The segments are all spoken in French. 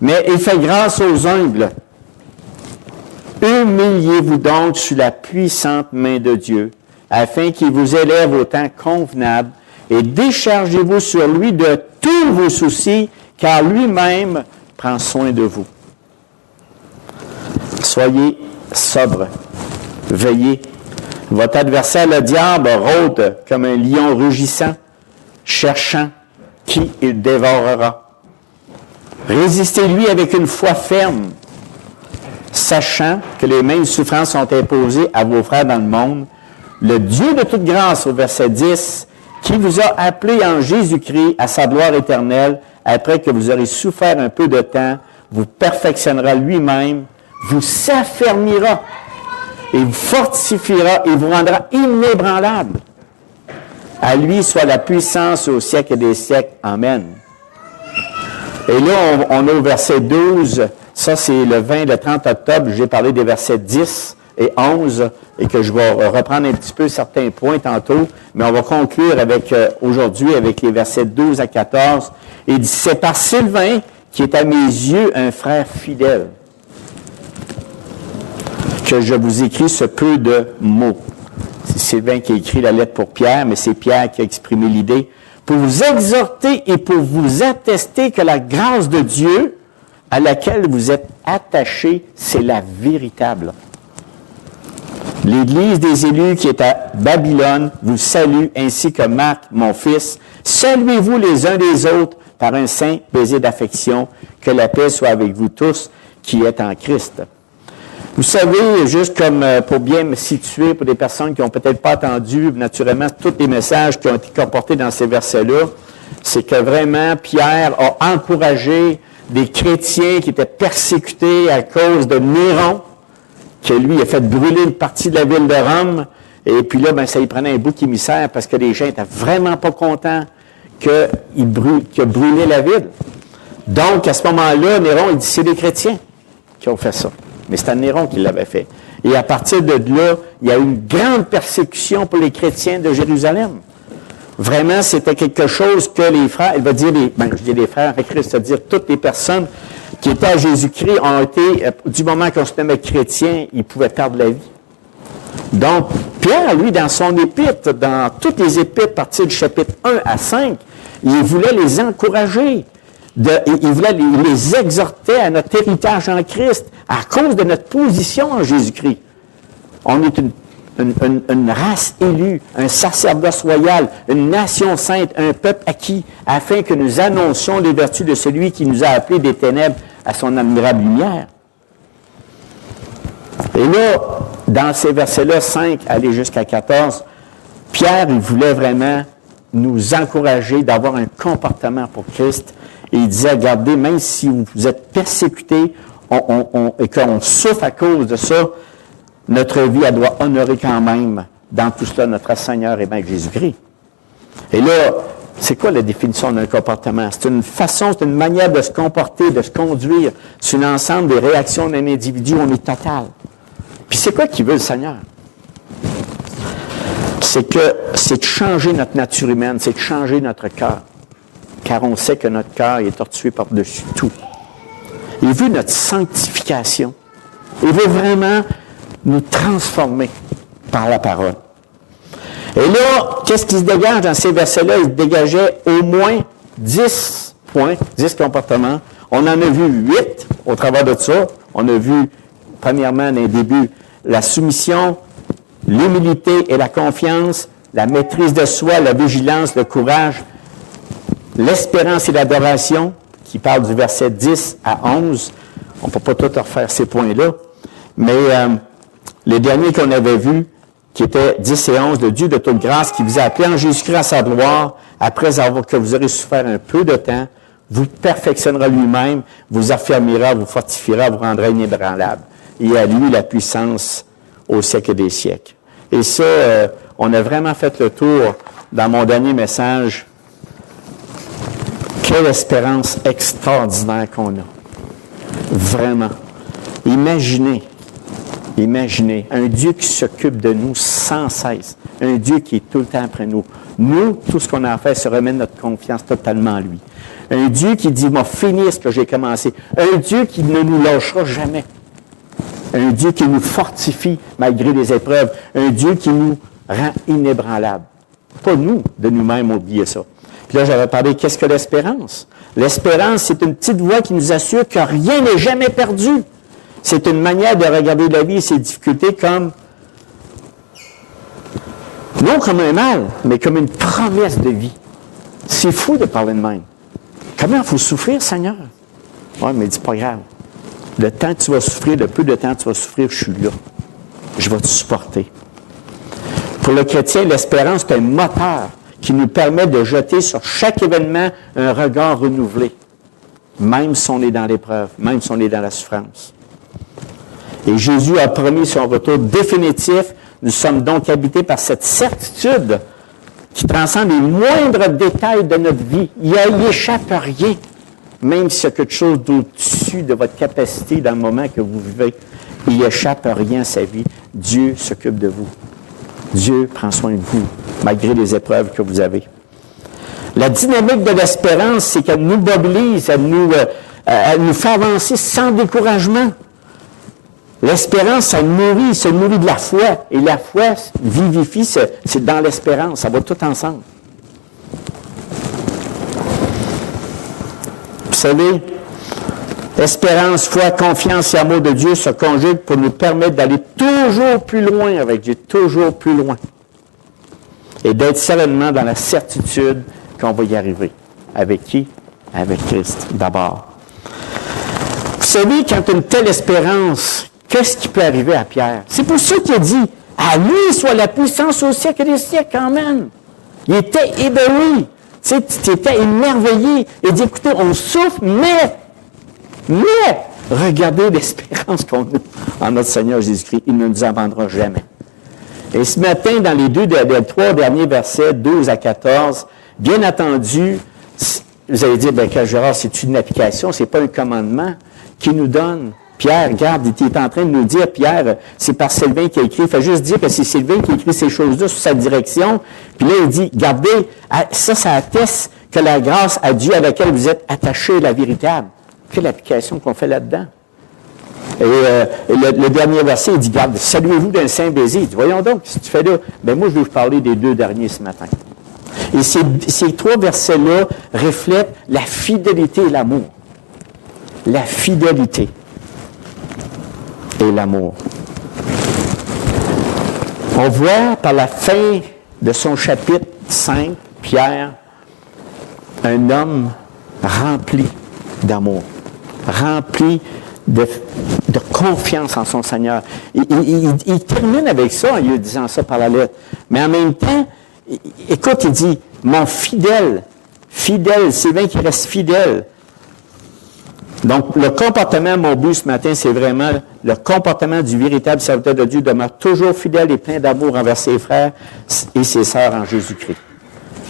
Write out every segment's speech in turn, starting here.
Mais il fait grâce aux humbles. Humiliez-vous donc sous la puissante main de Dieu, afin qu'il vous élève au temps convenable, et déchargez-vous sur lui de tous vos soucis, car lui-même prend soin de vous. Soyez sobres, veillez. Votre adversaire, le diable, rôde comme un lion rugissant, cherchant qui il dévorera. Résistez-lui avec une foi ferme, sachant que les mêmes souffrances sont imposées à vos frères dans le monde. Le Dieu de toute grâce, au verset 10, qui vous a appelé en Jésus-Christ à sa gloire éternelle, après que vous aurez souffert un peu de temps, vous perfectionnera lui-même, vous s'affermira et vous fortifiera et vous rendra inébranlable. À lui soit la puissance au siècle des siècles. Amen. Et là, on est au verset 12. Ça, c'est le 20, le 30 octobre. J'ai parlé des versets 10 et 11 et que je vais reprendre un petit peu certains points tantôt. Mais on va conclure avec aujourd'hui avec les versets 12 à 14. Il dit, c'est par Sylvain qui est à mes yeux un frère fidèle que je vous écris ce peu de mots. C'est Sylvain qui a écrit la lettre pour Pierre, mais c'est Pierre qui a exprimé l'idée. Pour vous exhorter et pour vous attester que la grâce de Dieu à laquelle vous êtes attachés, c'est la véritable. L'Église des élus qui est à Babylone vous salue, ainsi que Marc, mon fils. Saluez-vous les uns des autres par un saint baiser d'affection. Que la paix soit avec vous tous qui êtes en Christ. Vous savez, juste comme pour bien me situer, pour des personnes qui n'ont peut-être pas entendu naturellement tous les messages qui ont été comportés dans ces versets-là, c'est que vraiment Pierre a encouragé des chrétiens qui étaient persécutés à cause de Néron, que lui a fait brûler une partie de la ville de Rome, et puis là, ça y prenait un bouc émissaire parce que les gens n'étaient vraiment pas contents qu'il a brûlé la ville. Donc, à ce moment-là, Néron, il dit, c'est les chrétiens qui ont fait ça. Mais c'était Néron qui l'avait fait. Et à partir de là, il y a eu une grande persécution pour les chrétiens de Jérusalem. Vraiment, c'était quelque chose que les frères, il va dire, je dis les frères en Christ, c'est-à-dire toutes les personnes qui étaient à Jésus-Christ ont été, du moment qu'on se nommait chrétien, ils pouvaient perdre la vie. Donc, Pierre, lui, dans son épître, dans toutes les épîtres, à partir du chapitre 1 à 5, il voulait les encourager. Il voulait les exhorter à notre héritage en Christ à cause de notre position en Jésus-Christ. On est une race élue, un sacerdoce royal, une nation sainte, un peuple acquis, afin que nous annoncions les vertus de celui qui nous a appelés des ténèbres à son admirable lumière. Et là, dans ces versets-là, 5, aller jusqu'à 14, Pierre, il voulait vraiment nous encourager d'avoir un comportement pour Christ. Et il disait, regardez, même si vous êtes persécutés et qu'on souffre à cause de ça, notre vie, elle doit honorer quand même dans tout cela notre Seigneur et Maître Jésus-Christ. Et là, c'est quoi la définition d'un comportement? C'est une façon, c'est une manière de se comporter, de se conduire sur l'ensemble des réactions d'un individu. On est total. Puis c'est quoi qu'il veut le Seigneur? C'est de changer notre nature humaine, c'est de changer notre cœur. Car on sait que notre cœur est tortué par-dessus tout. Il veut notre sanctification. Il veut vraiment nous transformer par la parole. Et là, qu'est-ce qui se dégage dans ces versets-là? Il se dégageait au moins 10 points, 10 comportements. On en a vu 8 au travers de ça. On a vu, premièrement, dans les débuts, la soumission, l'humilité et la confiance, la maîtrise de soi, la vigilance, le courage, l'espérance et l'adoration, qui parle du verset 10 à 11. On ne peut pas tout refaire ces points-là. Mais les derniers qu'on avait vus, qui étaient 10 et 11, le Dieu de toute grâce, qui vous a appelé en Jésus-Christ à sa gloire, après avoir que vous aurez souffert un peu de temps, vous perfectionnera lui-même, vous affermira, vous fortifiera, vous rendra inébranlable. Et à lui la puissance au siècle des siècles. Et ça, on a vraiment fait le tour dans mon dernier message. Quelle espérance extraordinaire qu'on a. Vraiment. Imaginez, un Dieu qui s'occupe de nous sans cesse. Un Dieu qui est tout le temps après nous. Nous, tout ce qu'on a à faire, c'est remettre notre confiance totalement en lui. Un Dieu qui dit, m'a fini ce que j'ai commencé. Un Dieu qui ne nous lâchera jamais. Un Dieu qui nous fortifie malgré les épreuves. Un Dieu qui nous rend inébranlables. Pas nous, de nous-mêmes, oublier ça. Puis là, j'avais parlé, qu'est-ce que l'espérance? L'espérance, c'est une petite voix qui nous assure que rien n'est jamais perdu. C'est une manière de regarder la vie et ses difficultés comme, non comme un mal, mais comme une promesse de vie. C'est fou de parler de même. Comment il faut souffrir, Seigneur? Oui, mais dis pas grave. Le temps que tu vas souffrir, le peu de temps que tu vas souffrir, je suis là. Je vais te supporter. Pour le chrétien, l'espérance, c'est un moteur qui nous permet de jeter sur chaque événement un regard renouvelé, même si on est dans l'épreuve, même si on est dans la souffrance. Et Jésus a promis son retour définitif. Nous sommes donc habités par cette certitude qui transcende les moindres détails de notre vie. Il n'y échappe rien, même s'il y a quelque chose d'au-dessus de votre capacité dans le moment que vous vivez. Il n'y échappe rien à sa vie. Dieu s'occupe de vous. Dieu prend soin de vous, malgré les épreuves que vous avez. La dynamique de l'espérance, c'est qu'elle nous mobilise, elle nous fait avancer sans découragement. L'espérance, ça se nourrit de la foi. Et la foi vivifie, c'est dans l'espérance. Ça va tout ensemble. Vous savez, espérance, foi, confiance et amour de Dieu se conjuguent pour nous permettre d'aller toujours plus loin avec Dieu, toujours plus loin. Et d'être sereinement dans la certitude qu'on va y arriver. Avec qui? Avec Christ, d'abord. Vous savez, quand une telle espérance, qu'est-ce qui peut arriver à Pierre? C'est pour ça qu'il a dit, à lui soit la puissance au siècle des siècles, quand même. Il était ébahi. Tu sais, il était émerveillé. Il dit, écoutez, on souffre, mais regardez l'espérance qu'on a en notre Seigneur Jésus-Christ. Il ne nous abandonnera jamais. Et ce matin, dans les trois derniers versets, 12 à 14, bien entendu, vous allez dire, bien, Gérard, c'est une application, c'est pas un commandement qui nous donne. Pierre, regarde, il est en train de nous dire, Pierre, c'est par Sylvain qui a écrit. Il fait juste dire que c'est Sylvain qui a écrit ces choses-là sous sa direction. Puis là, il dit, regardez, ça atteste que la grâce à Dieu à laquelle vous êtes attachés est la véritable. Quelle application qu'on fait là-dedans? Et le dernier verset, il dit, regarde, saluez-vous d'un saint baiser. Il dit, voyons donc, si tu fais là, bien moi, je vais vous parler des deux derniers ce matin. Et ces trois versets-là reflètent la fidélité et l'amour. La fidélité et l'amour. On voit par la fin de son chapitre 5, Pierre, un homme rempli d'amour, rempli de confiance en son Seigneur. Il termine avec ça en lui disant ça par la lettre. Mais en même temps, écoute, il dit, mon fidèle, Sylvain qui reste fidèle. Donc, le comportement, mon but ce matin, c'est vraiment le comportement du véritable serviteur de Dieu demeure toujours fidèle et plein d'amour envers ses frères et ses sœurs en Jésus-Christ.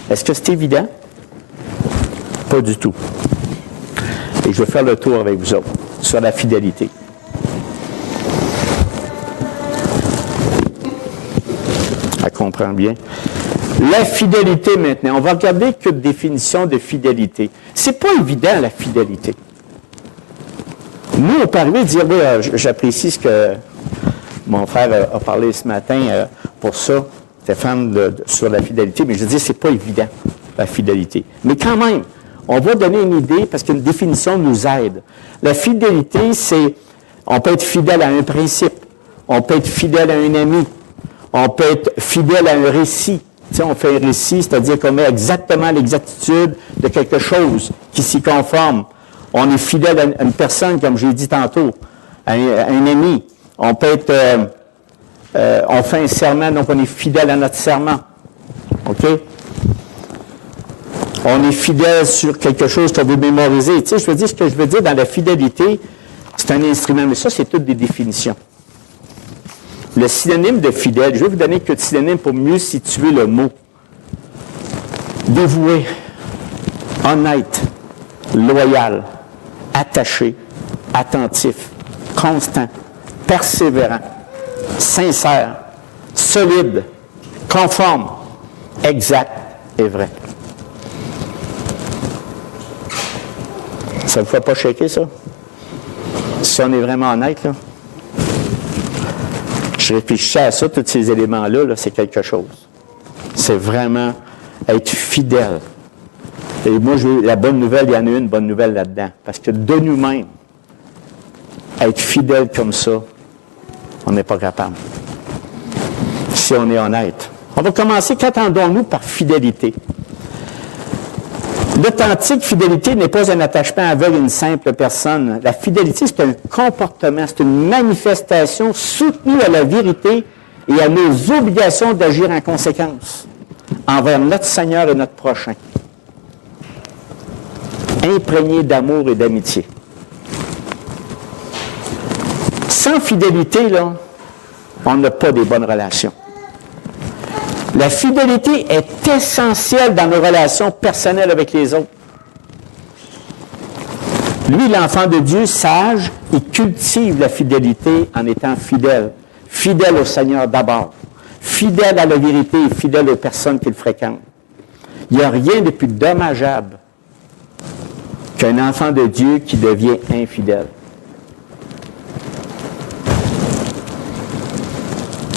Est-ce que c'est évident? Pas du tout. Et je vais faire le tour avec vous autres sur la fidélité. Elle comprend bien. La fidélité maintenant. On va regarder que définition de fidélité. C'est pas évident, la fidélité. Nous, on peut arriver à dire, oui, j'apprécie ce que mon frère a parlé ce matin pour ça, Stéphane, sur la fidélité, mais je dis, c'est pas évident, la fidélité. Mais quand même, on va donner une idée parce qu'une définition nous aide. La fidélité, c'est, on peut être fidèle à un principe, on peut être fidèle à un ami, on peut être fidèle à un récit. Tu sais, on fait un récit, c'est-à-dire qu'on met exactement l'exactitude de quelque chose qui s'y conforme. On est fidèle à une personne, comme j'ai dit tantôt, à un ami. On peut être, on fait un serment, donc on est fidèle à notre serment. OK? On est fidèle sur quelque chose qu'on veut mémoriser. Tu sais, je veux dire, ce que je veux dire dans la fidélité, c'est un instrument, mais ça, c'est toutes des définitions. Le synonyme de fidèle, je vais vous donner quelques synonymes pour mieux situer le mot. Dévoué, honnête, loyal, attaché, attentif, constant, persévérant, sincère, solide, conforme, exact, est vrai. Ça ne vous fait pas shaker, ça? Si on est vraiment honnête, là, je réfléchissais à ça, tous ces éléments-là, là, c'est quelque chose. C'est vraiment être fidèle. Et moi, la bonne nouvelle, il y en a une bonne nouvelle là-dedans. Parce que de nous-mêmes, être fidèle comme ça, on n'est pas capable. Si on est honnête. On va commencer, qu'attendons-nous par fidélité? L'authentique fidélité n'est pas un attachement aveugle à une simple personne. La fidélité, c'est un comportement, c'est une manifestation soutenue à la vérité et à nos obligations d'agir en conséquence envers notre Seigneur et notre prochain. Imprégné d'amour et d'amitié. Sans fidélité, là, on n'a pas des bonnes relations. La fidélité est essentielle dans nos relations personnelles avec les autres. Lui, l'enfant de Dieu, sage, il cultive la fidélité en étant fidèle. Fidèle au Seigneur d'abord. Fidèle à la vérité et fidèle aux personnes qu'il fréquente. Il n'y a rien de plus dommageable qu'un enfant de Dieu qui devient infidèle.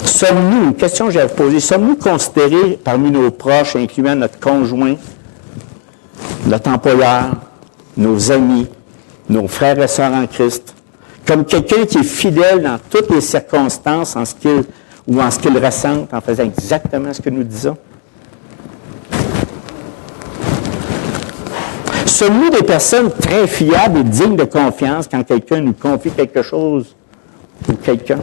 Sommes-nous, une question que j'avais posée, sommes-nous considérés parmi nos proches, incluant notre conjoint, notre employeur, nos amis, nos frères et sœurs en Christ, comme quelqu'un qui est fidèle dans toutes les circonstances en ce qu'il ressent, en faisant exactement ce que nous disons? Sommes-nous des personnes très fiables et dignes de confiance quand quelqu'un nous confie quelque chose ou quelqu'un?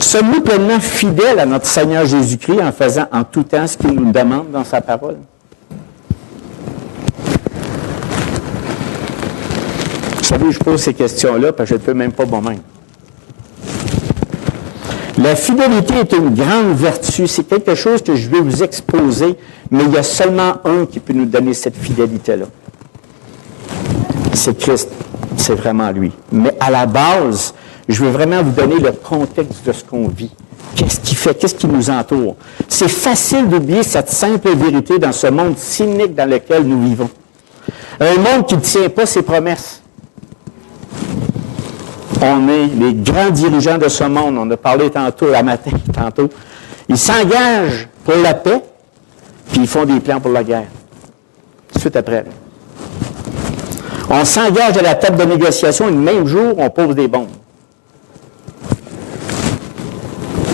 Sommes-nous pleinement fidèles à notre Seigneur Jésus-Christ en faisant en tout temps ce qu'il nous demande dans sa parole? Vous savez, je pose ces questions-là parce que je ne peux même pas moi-même. La fidélité est une grande vertu. C'est quelque chose que je vais vous exposer, mais il y a seulement un qui peut nous donner cette fidélité-là. C'est Christ. C'est vraiment lui. Mais à la base, je veux vraiment vous donner le contexte de ce qu'on vit. Qu'est-ce qui fait? Qu'est-ce qui nous entoure? C'est facile d'oublier cette simple vérité dans ce monde cynique dans lequel nous vivons. Un monde qui ne tient pas ses promesses. On est les grands dirigeants de ce monde. On a parlé tantôt, Ils s'engagent pour la paix, puis ils font des plans pour la guerre. Tout de suite après. On s'engage à la table de négociation et le même jour, on pose des bombes.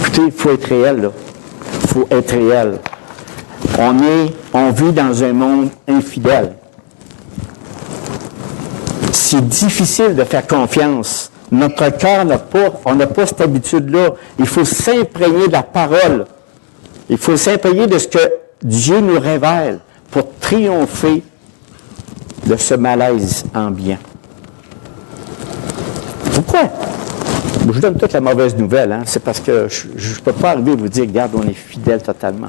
Écoutez, il faut être réel, là. Il faut être réel. On vit dans un monde infidèle. C'est difficile de faire confiance. Notre cœur on n'a pas cette habitude-là. Il faut s'imprégner de la parole. Il faut s'imprégner de ce que Dieu nous révèle pour triompher de ce malaise ambiant. Pourquoi? Je vous donne toute la mauvaise nouvelle. Hein? C'est parce que je ne peux pas arriver à vous dire, regarde, on est fidèle totalement.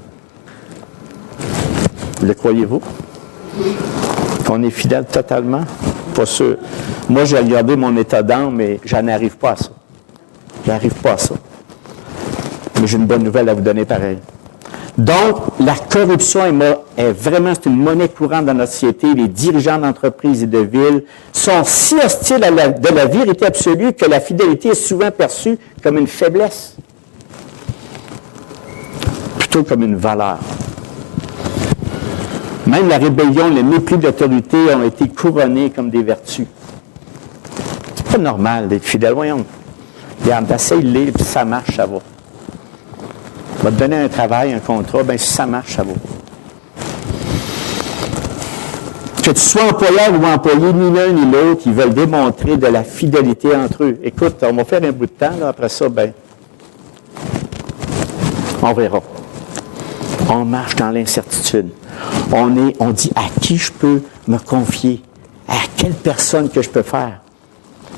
Le croyez-vous? Qu'on est fidèle totalement? Pas sûr. Moi, j'ai regardé mon état d'âme, mais je n'arrive pas à ça. J'arrive pas à ça. Mais j'ai une bonne nouvelle à vous donner pareil. Donc, la corruption est vraiment c'est une monnaie courante dans notre société. Les dirigeants d'entreprises et de villes sont si hostiles de la vérité absolue que la fidélité est souvent perçue comme une faiblesse, plutôt comme une valeur. Même la rébellion, le mépris de l'autorité ont été couronnés comme des vertus. C'est pas normal d'être fidèle. Voyons. Regarde, essaye-le, puis ça marche, ça va. On va te donner un travail, un contrat, bien si ça marche, ça va. Que tu sois employeur ou employé, ni l'un ni l'autre, ils veulent démontrer de la fidélité entre eux. Écoute, on va faire un bout de temps, là, après ça, bien, on verra. On marche dans l'incertitude. On dit à qui je peux me confier, à quelle personne que je peux faire.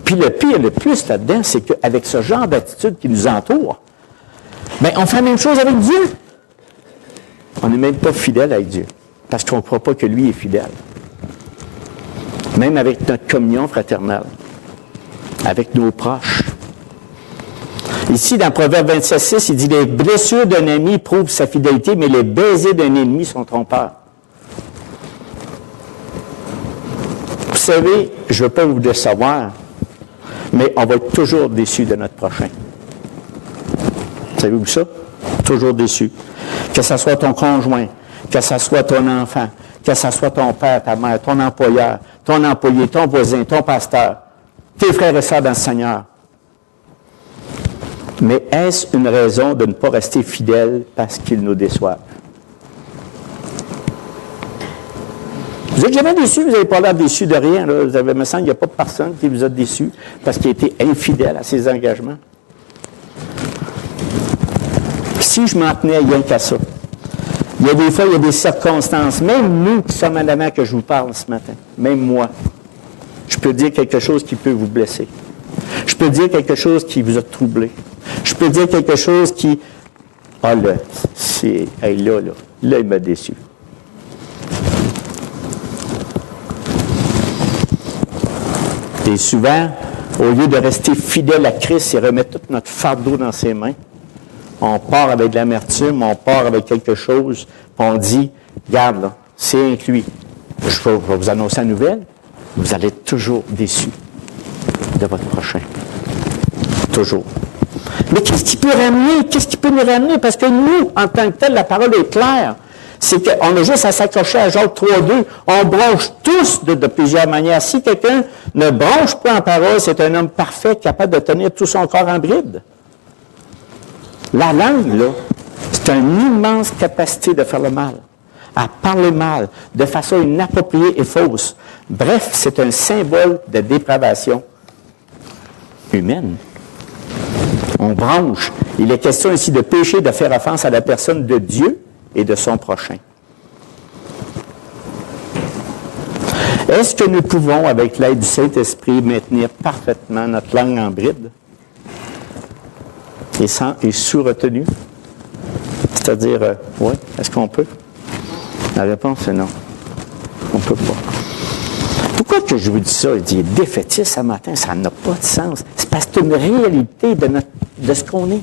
Puis le pire, le plus là-dedans, c'est qu'avec ce genre d'attitude qui nous entoure, bien, on fait la même chose avec Dieu. On n'est même pas fidèle avec Dieu, parce qu'on ne croit pas que lui est fidèle. Même avec notre communion fraternelle, avec nos proches. Ici, dans Proverbe 27,6, il dit « Les blessures d'un ami prouvent sa fidélité, mais les baisers d'un ennemi sont trompeurs. » Vous savez, je ne veux pas vous décevoir, mais on va être toujours déçu de notre prochain. Savez-vous ça? Toujours déçu. Que ce soit ton conjoint, que ce soit ton enfant, que ce soit ton père, ta mère, ton employeur, ton employé, ton voisin, ton pasteur, tes frères et sœurs dans le Seigneur. Mais est-ce une raison de ne pas rester fidèle parce qu'ils nous déçoivent? Vous n'êtes jamais déçu, vous n'avez pas l'air déçu de rien. Là. Vous avez, me semble, il n'y a pas personne qui vous a déçu parce qu'il a été infidèle à ses engagements. Si je m'en tenais rien qu'à ça, il y a des fois, il y a des circonstances, même nous qui sommes en avant que je vous parle ce matin, même moi, je peux dire quelque chose qui peut vous blesser. Je peux dire quelque chose qui vous a troublé. Je peux dire quelque chose qui... Ah là, c'est... Hey, là, il m'a déçu. Et souvent, au lieu de rester fidèle à Christ et remettre tout notre fardeau dans ses mains, on part avec de l'amertume, on part avec quelque chose, puis on dit, regarde là, c'est inclus. Je vais vous annoncer la nouvelle, vous allez être toujours déçus de votre prochain. Toujours. Mais qu'est-ce qui peut ramener? Qu'est-ce qui peut nous ramener? Parce que nous, en tant que tel, la parole est claire. C'est qu'on a juste à s'accrocher à Jacques 3.2. On bronche tous de plusieurs manières. Si quelqu'un ne bronche pas en parole, c'est un homme parfait, capable de tenir tout son corps en bride. La langue, là, c'est une immense capacité de faire le mal, à parler mal, de façon inappropriée et fausse. Bref, c'est un symbole de dépravation humaine. On branche. Il est question ici de pécher, de faire offense à la personne de Dieu et de son prochain. Est-ce que nous pouvons, avec l'aide du Saint-Esprit, maintenir parfaitement notre langue en bride et sous retenue? C'est-à-dire, oui, est-ce qu'on peut? La réponse est non. On ne peut pas. Pourquoi que je vous dis ça? Il dit défaitiste ce matin, ça n'a pas de sens. C'est parce que c'est une réalité de ce qu'on est.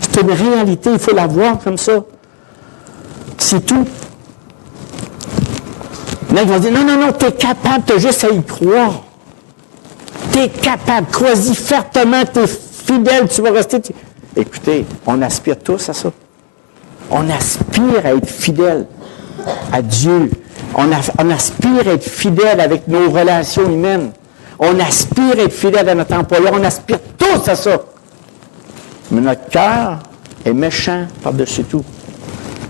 C'est une réalité, il faut la voir comme ça. C'est tout. Là, ils vont dire, non, tu es capable, tu as juste à y croire. Tu es capable, crois-y fermement, tu es fidèle, tu vas rester... Écoutez, on aspire tous à ça. On aspire à être fidèle à Dieu. On aspire à être fidèle avec nos relations humaines. On aspire à être fidèle à notre employeur. On aspire tous à ça. Mais notre cœur est méchant par-dessus tout.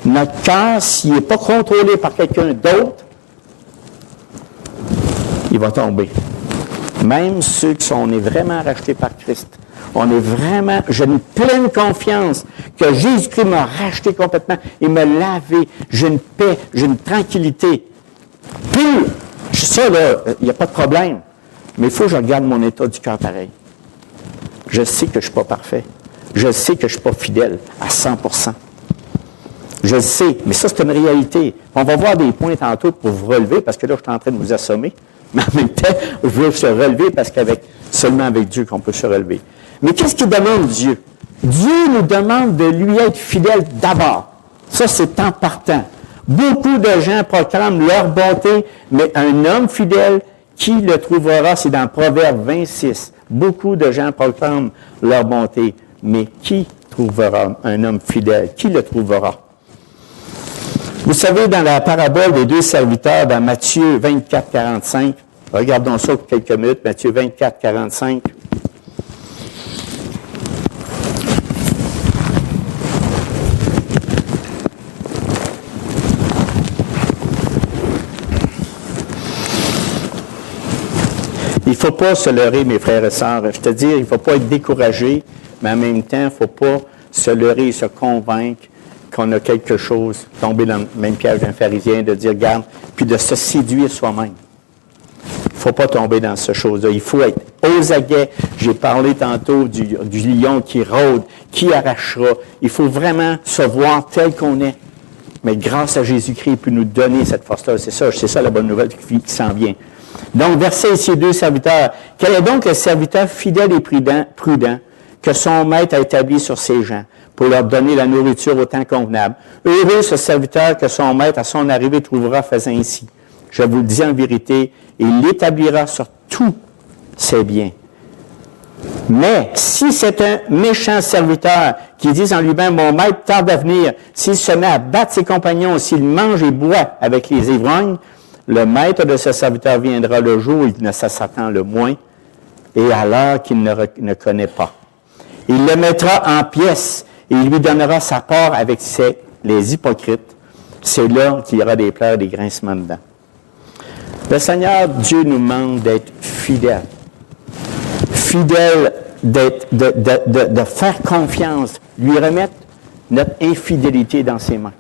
Notre cœur, s'il n'est pas contrôlé par quelqu'un d'autre, il va tomber. Même ceux qui sont, on est vraiment rachetés par Christ. On est vraiment, j'ai une pleine confiance que Jésus-Christ m'a racheté complètement. Il m'a lavé. J'ai une paix, j'ai une tranquillité pure. Ça, là, il n'y a pas de problème. Mais il faut que je regarde mon état du cœur pareil. Je sais que je ne suis pas parfait. Je sais que je ne suis pas fidèle à 100%. Je le sais, mais ça, c'est une réalité. On va voir des points tantôt pour vous relever, parce que là, je suis en train de vous assommer. Mais en même temps, je veux se relever parce seulement avec Dieu qu'on peut se relever. Mais qu'est-ce qu'il demande Dieu? Dieu nous demande de lui être fidèle d'abord. Ça, c'est en partant. Beaucoup de gens proclament leur bonté, mais un homme fidèle, qui le trouvera? C'est dans Proverbe 26. Beaucoup de gens proclament leur bonté, mais qui trouvera un homme fidèle? Qui le trouvera? Vous savez, dans la parabole des deux serviteurs, dans Matthieu 24, 45, regardons ça pour quelques minutes, Matthieu 24, 45. Il ne faut pas se leurrer, mes frères et sœurs. Je te dis, il ne faut pas être découragé, mais en même temps, il ne faut pas se leurrer et se convaincre qu'on a quelque chose, tomber dans le même piège d'un pharisien, de dire, regarde, puis de se séduire soi-même. Il ne faut pas tomber dans ce chose-là. Il faut être aux aguets. J'ai parlé tantôt du lion qui rôde, qui arrachera. Il faut vraiment se voir tel qu'on est. Mais grâce à Jésus-Christ, il peut nous donner cette force-là. C'est ça la bonne nouvelle qui s'en vient. Donc, verset ici, deux serviteurs. Quel est donc le serviteur fidèle et prudent que son maître a établi sur ses gens, pour leur donner la nourriture au temps convenable. Heureux ce serviteur que son maître, à son arrivée, trouvera faisant ainsi. Je vous le dis en vérité, il l'établira sur tous ses biens. Mais si c'est un méchant serviteur qui dit en lui-même, mon maître tarde à venir, s'il se met à battre ses compagnons, s'il mange et boit avec les ivrognes, le maître de ce serviteur viendra le jour où il ne s'attend le moins et à l'heure qu'il ne connaît pas. Il le mettra en pièces et il lui donnera sa part avec les hypocrites. C'est là qu'il y aura des pleurs et des grincements dedans. Le Seigneur Dieu nous demande d'être fidèles. Fidèles, de faire confiance, lui remettre notre infidélité dans ses mains.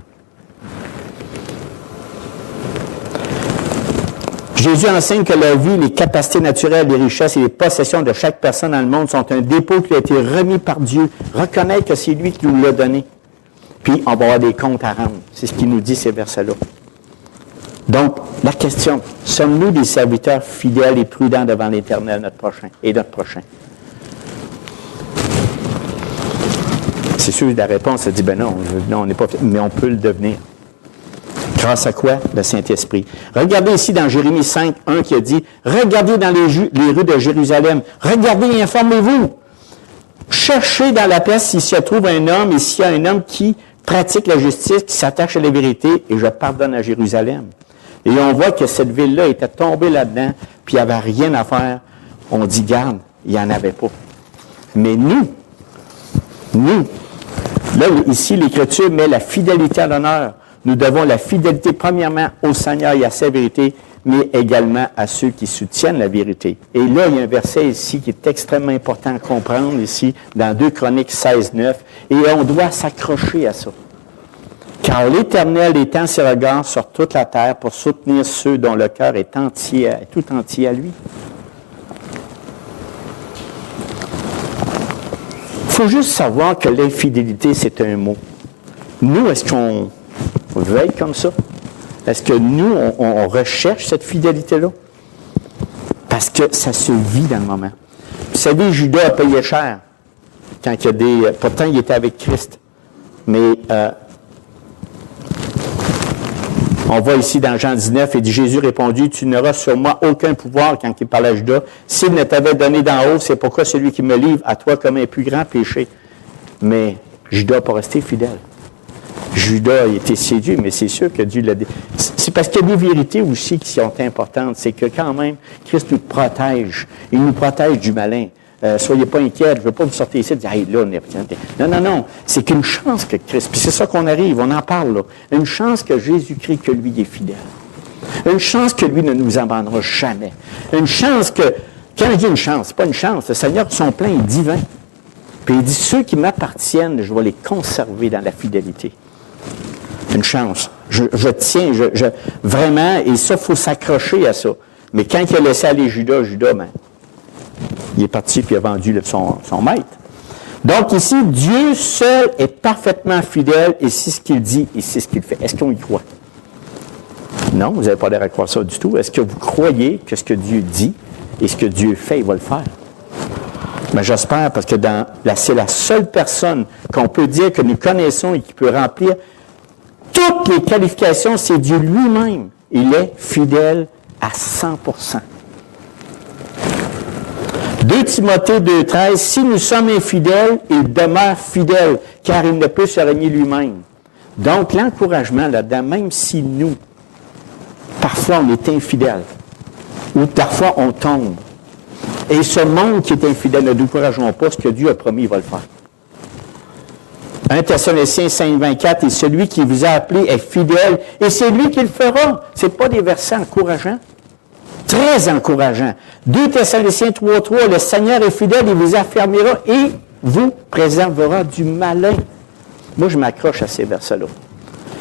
Jésus enseigne que la vie, les capacités naturelles, les richesses et les possessions de chaque personne dans le monde sont un dépôt qui a été remis par Dieu. Reconnaître que c'est lui qui nous l'a donné. Puis, on va avoir des comptes à rendre. C'est ce qu'il nous dit, ces versets-là. Donc, la question, sommes-nous des serviteurs fidèles et prudents devant l'Éternel, notre prochain? C'est sûr, la réponse se dit, ben non, on n'est pas, mais on peut le devenir. Grâce à quoi? Le Saint-Esprit. Regardez ici dans Jérémie 5, 1 qui a dit, regardez dans les rues de Jérusalem, regardez et informez-vous. Cherchez dans la place s'il se trouve un homme et s'il y a un homme qui pratique la justice, qui s'attache à la vérité, et je pardonne à Jérusalem. Et on voit que cette ville-là était tombée là-dedans, puis il n'y avait rien à faire. On dit, garde, il n'y en avait pas. Mais nous, là, ici, l'Écriture met la fidélité à l'honneur. Nous devons la fidélité, premièrement, au Seigneur et à sa vérité, mais également à ceux qui soutiennent la vérité. Et là, il y a un verset ici qui est extrêmement important à comprendre, ici, dans 2 Chroniques 16, 9, et on doit s'accrocher à ça. Car l'Éternel étend ses regards sur toute la terre pour soutenir ceux dont le cœur est tout entier à lui. Il faut juste savoir que l'infidélité, c'est un mot. Nous, est-ce qu'on veut être comme ça? Est-ce que nous, on recherche cette fidélité-là? Parce que ça se vit dans le moment. Vous savez, Judas a payé cher quand il y a des... Pourtant, il était avec Christ. Mais on voit ici dans Jean 19, il dit, Jésus répondit, tu n'auras sur moi aucun pouvoir quand il parlait à Judas. S'il ne t'avait donné d'en haut, c'est pourquoi celui qui me livre à toi comme un plus grand péché. Mais Judas n'a pas resté fidèle. Judas a été séduit, mais c'est sûr que Dieu l'a dit. C'est parce qu'il y a des vérités aussi qui sont importantes. C'est que quand même, Christ nous protège. Il nous protège du malin. Soyez pas inquiets, je ne veux pas vous sortir ici et dire, hey, là, on est... Non. C'est qu'une chance que Christ, puis c'est ça qu'on arrive, on en parle là. Une chance que Jésus-Christ, que lui est fidèle. Une chance que lui ne nous abandonnera jamais. Une chance que, quand il dit une chance, c'est pas une chance, le Seigneur, son plan est divin. Puis il dit, ceux qui m'appartiennent, je vais les conserver dans la fidélité. Une chance. Je tiens, vraiment, et ça, il faut s'accrocher à ça. Mais quand il a laissé aller Judas, ben, il est parti puis il a vendu son maître. Donc ici, Dieu seul est parfaitement fidèle et c'est ce qu'il dit et c'est ce qu'il fait. Est-ce qu'on y croit? Non, vous n'avez pas l'air à croire ça du tout. Est-ce que vous croyez que ce que Dieu dit et ce que Dieu fait, il va le faire? Mais j'espère, parce que c'est la seule personne qu'on peut dire que nous connaissons et qui peut remplir toutes les qualifications, c'est Dieu lui-même. Il est fidèle à 100%. 2 Timothée 2,13, si nous sommes infidèles, il demeure fidèle, car il ne peut se renier lui-même. Donc, l'encouragement là-dedans, même si nous, parfois on est infidèle, ou parfois on tombe, et ce monde qui est infidèle, ne décourageons pas, ce que Dieu a promis, il va le faire. 1 Thessaloniciens 5,24, et celui qui vous a appelé est fidèle, et c'est lui qui le fera. Ce n'est pas des versets encourageants. Très encourageants. 2 Thessaloniciens 3,3, le Seigneur est fidèle, il vous affermira et vous préservera du malin. Moi, je m'accroche à ces versets-là.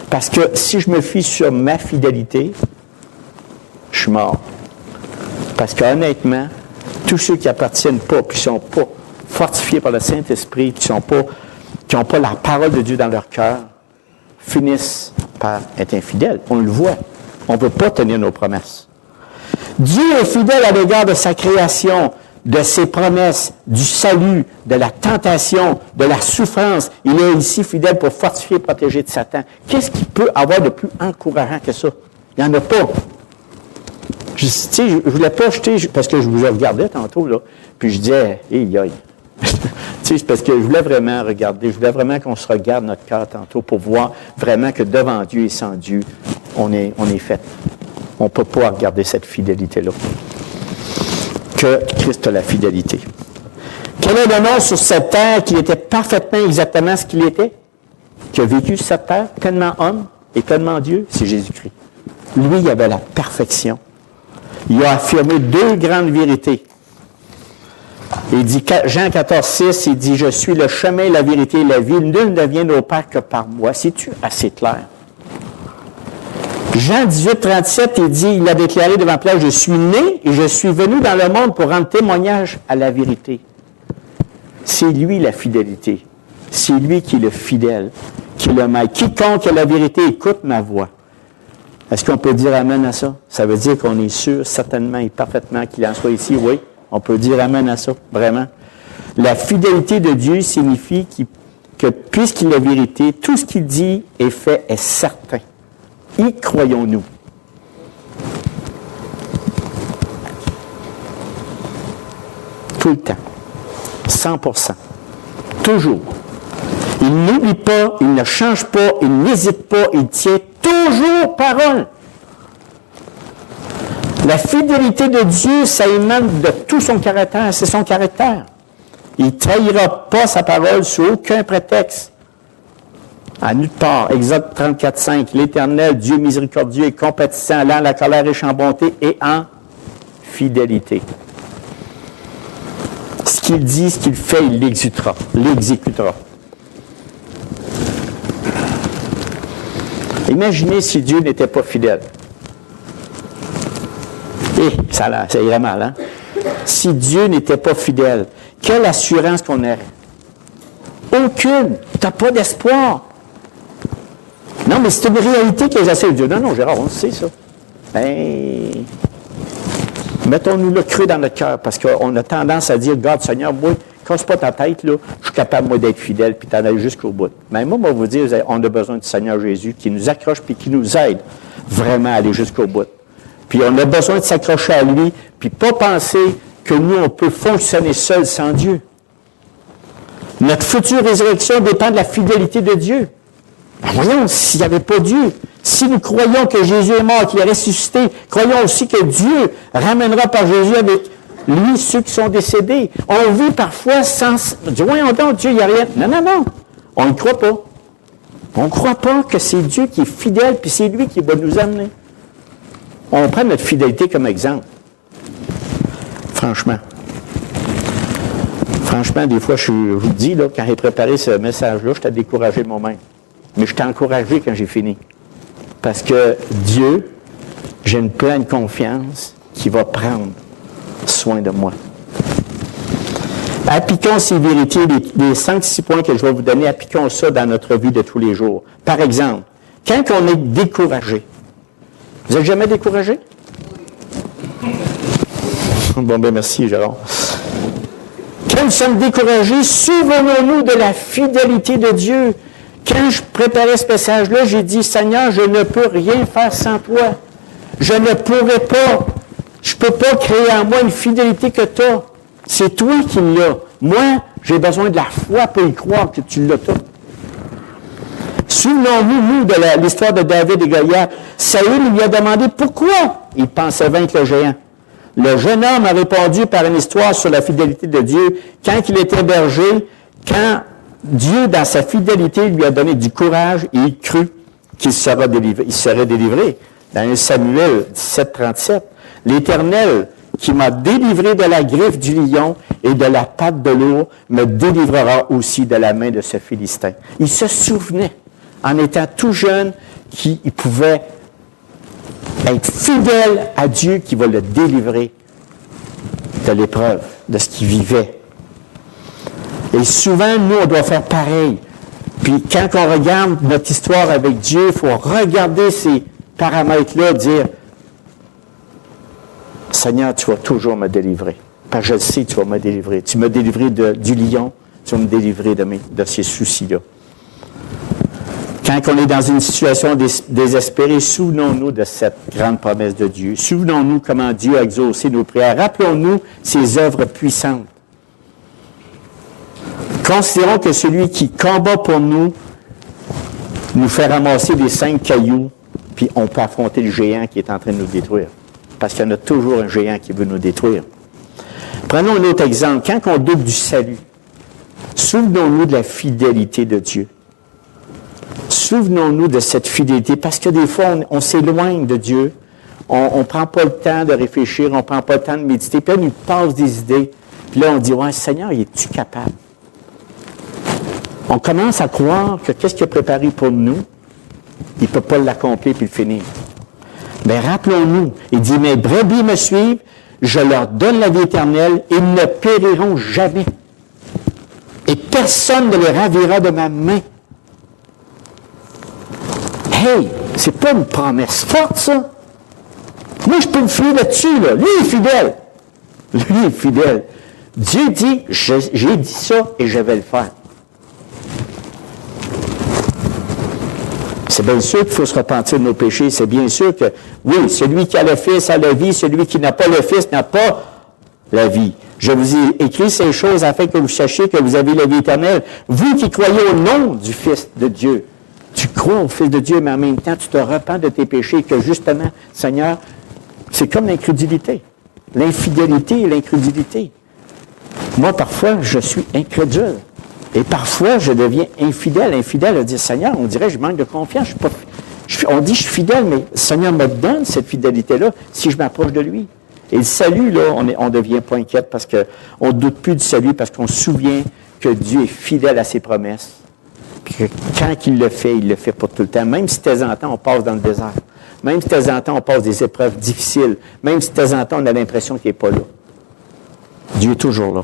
Parce que si je me fie sur ma fidélité, je suis mort. Parce qu'honnêtement, tous ceux qui n'appartiennent pas, qui ne sont pas fortifiés par le Saint-Esprit, qui n'ont pas la parole de Dieu dans leur cœur, finissent par être infidèles. On le voit. On ne peut pas tenir nos promesses. Dieu est fidèle à l'égard de sa création. de ses promesses, du salut, de la tentation, de la souffrance. Il est ici fidèle pour fortifier et protéger de Satan. Qu'est-ce qu'il peut avoir de plus encourageant que ça? Il n'y en a pas. Je ne voulais pas jeter, parce que je vous regardais tantôt, là, puis je disais, aïe. C'est parce que je voulais vraiment regarder, je voulais vraiment qu'on se regarde notre cœur tantôt pour voir vraiment que devant Dieu et sans Dieu, on est fait. On ne peut pas regarder cette fidélité-là. Que Christ a la fidélité. Quel est le nom sur cette terre qui était parfaitement exactement ce qu'il était? Qui a vécu sur cette terre, pleinement homme et pleinement Dieu? C'est Jésus-Christ. Lui, il avait la perfection. Il a affirmé deux grandes vérités. Il dit, Jean 14, 6, il dit, « Je suis le chemin, la vérité et la vie. Nul ne vient au Père que par moi. » C'est-tu assez clair? Jean 18, 37, il dit, il a déclaré devant Pierre, « Je suis né et je suis venu dans le monde pour rendre témoignage à la vérité. » C'est lui la fidélité. C'est lui qui est le fidèle, qui est le maître. Quiconque a la vérité écoute ma voix. Est-ce qu'on peut dire amen à ça? Ça veut dire qu'on est sûr, certainement et parfaitement qu'il en soit ici, oui. On peut dire amen à ça, vraiment. La fidélité de Dieu signifie que puisqu'il est la vérité, tout ce qu'il dit est fait est certain. Y croyons-nous? Tout le temps. 100%. Toujours. Il n'oublie pas, il ne change pas, il n'hésite pas, il tient toujours parole. La fidélité de Dieu, ça émane de tout son caractère, c'est son caractère. Il ne trahira pas sa parole sous aucun prétexte. À nulle part, Exode 34, 5, l'Éternel, Dieu miséricordieux et compatissant, lent à la colère, riche en bonté et en fidélité. Ce qu'il dit, ce qu'il fait, il l'exécutera. Imaginez si Dieu n'était pas fidèle. Ça irait mal, hein? Si Dieu n'était pas fidèle, quelle assurance qu'on aurait? Aucune. Tu n'as pas d'espoir. Non, mais c'est une réalité que j'essaie de dire. Non, Gérard, on sait ça. Ben, mettons-nous le creux dans notre cœur, parce qu'on a tendance à dire, regarde, Seigneur, moi, casse pas ta tête, là, je suis capable, moi, d'être fidèle, puis t'en aller jusqu'au bout. Mais moi, on va vous dire, on a besoin du Seigneur Jésus qui nous accroche, puis qui nous aide vraiment à aller jusqu'au bout. Puis on a besoin de s'accrocher à lui, puis pas penser que nous, on peut fonctionner seul sans Dieu. Notre future résurrection dépend de la fidélité de Dieu. Ben voyons, s'il n'y avait pas Dieu, si nous croyons que Jésus est mort, qu'il est ressuscité, croyons aussi que Dieu ramènera par Jésus avec lui ceux qui sont décédés. On vit parfois sans... Voyons donc, Dieu, il n'y a rien. Non. On ne croit pas. On ne croit pas que c'est Dieu qui est fidèle, puis c'est lui qui va nous amener. On prend notre fidélité comme exemple. Franchement, des fois, je vous dis, là, quand j'ai préparé ce message-là, j'étais découragé de moi-même. Mais je t'ai encouragé quand j'ai fini. Parce que Dieu, j'ai une pleine confiance qu'il va prendre soin de moi. Appliquons ces vérités, les 5-6 points que je vais vous donner, appliquons ça dans notre vie de tous les jours. Par exemple, quand on est découragé, vous n'êtes jamais découragé? Bon, ben merci, Gérard. Quand nous sommes découragés, souvenons-nous de la fidélité de Dieu. Quand je préparais ce message-là, j'ai dit, Seigneur, je ne peux rien faire sans toi. Je ne pourrais pas. Je ne peux pas créer en moi une fidélité que tu as. C'est toi qui l'as. Moi, j'ai besoin de la foi pour y croire que tu l'as tout. Souvenons-nous, de l'histoire de David et Goliath. Saül lui a demandé pourquoi il pensait vaincre le géant. Le jeune homme a répondu par une histoire sur la fidélité de Dieu. Quand il était berger, quand Dieu, dans sa fidélité, lui a donné du courage et il crut qu'il serait délivré. Dans 1 Samuel 17, 37, l'Éternel qui m'a délivré de la griffe du lion et de la patte de l'ours me délivrera aussi de la main de ce Philistin. Il se souvenait, en étant tout jeune, qu'il pouvait être fidèle à Dieu qui va le délivrer de l'épreuve, de ce qu'il vivait. Et souvent, nous, on doit faire pareil. Puis quand on regarde notre histoire avec Dieu, il faut regarder ces paramètres-là, dire « Seigneur, tu vas toujours me délivrer. Parce que je le sais, tu vas me délivrer. Tu m'as délivré du lion, tu vas me délivrer de ces soucis-là. Quand on est dans une situation désespérée, souvenons-nous de cette grande promesse de Dieu. Souvenons-nous comment Dieu a exaucé nos prières. Rappelons-nous ses œuvres puissantes. Considérons que celui qui combat pour nous fait ramasser des 5 cailloux, puis on peut affronter le géant qui est en train de nous détruire. Parce qu'il y en a toujours un géant qui veut nous détruire. Prenons un autre exemple. Quand on doute du salut, souvenons-nous de la fidélité de Dieu. Souvenons-nous de cette fidélité, parce que des fois, on s'éloigne de Dieu, on ne prend pas le temps de réfléchir, on ne prend pas le temps de méditer, puis là, il nous passe des idées, puis là, on dit, « Ouais, Seigneur, es-tu capable? » On commence à croire que qu'est-ce qu'il a préparé pour nous, il ne peut pas l'accomplir puis le finir. Mais rappelons-nous, il dit, « Mes brebis me suivent, je leur donne la vie éternelle, ils ne périront jamais. Et personne ne les ravira de ma main. » Hey, c'est pas une promesse forte, ça. Moi, je peux me fier là-dessus, là. Lui est fidèle. Lui est fidèle. Dieu dit, j'ai dit ça et je vais le faire. C'est bien sûr qu'il faut se repentir de nos péchés. C'est bien sûr que, oui, celui qui a le Fils a la vie, celui qui n'a pas le Fils n'a pas la vie. Je vous ai écrit ces choses afin que vous sachiez que vous avez la vie éternelle. Vous qui croyez au nom du Fils de Dieu. Tu crois au Fils de Dieu, mais en même temps, tu te repens de tes péchés, que justement, Seigneur, c'est comme l'incrédulité. L'infidélité et l'incrédulité. Moi, parfois, je suis incrédule. Et parfois, je deviens infidèle. Infidèle à dire, Seigneur, on dirait, je manque de confiance. On dit, je suis fidèle, mais le Seigneur me donne cette fidélité-là si je m'approche de lui. Et le salut, là, on ne devient pas inquiète parce qu'on ne doute plus du salut, parce qu'on se souvient que Dieu est fidèle à ses promesses. Que quand il le fait pour tout le temps. Même si de temps en temps, on passe dans le désert. Même si de temps en temps, on passe des épreuves difficiles. Même si de temps en temps, on a l'impression qu'il n'est pas là. Dieu est toujours là.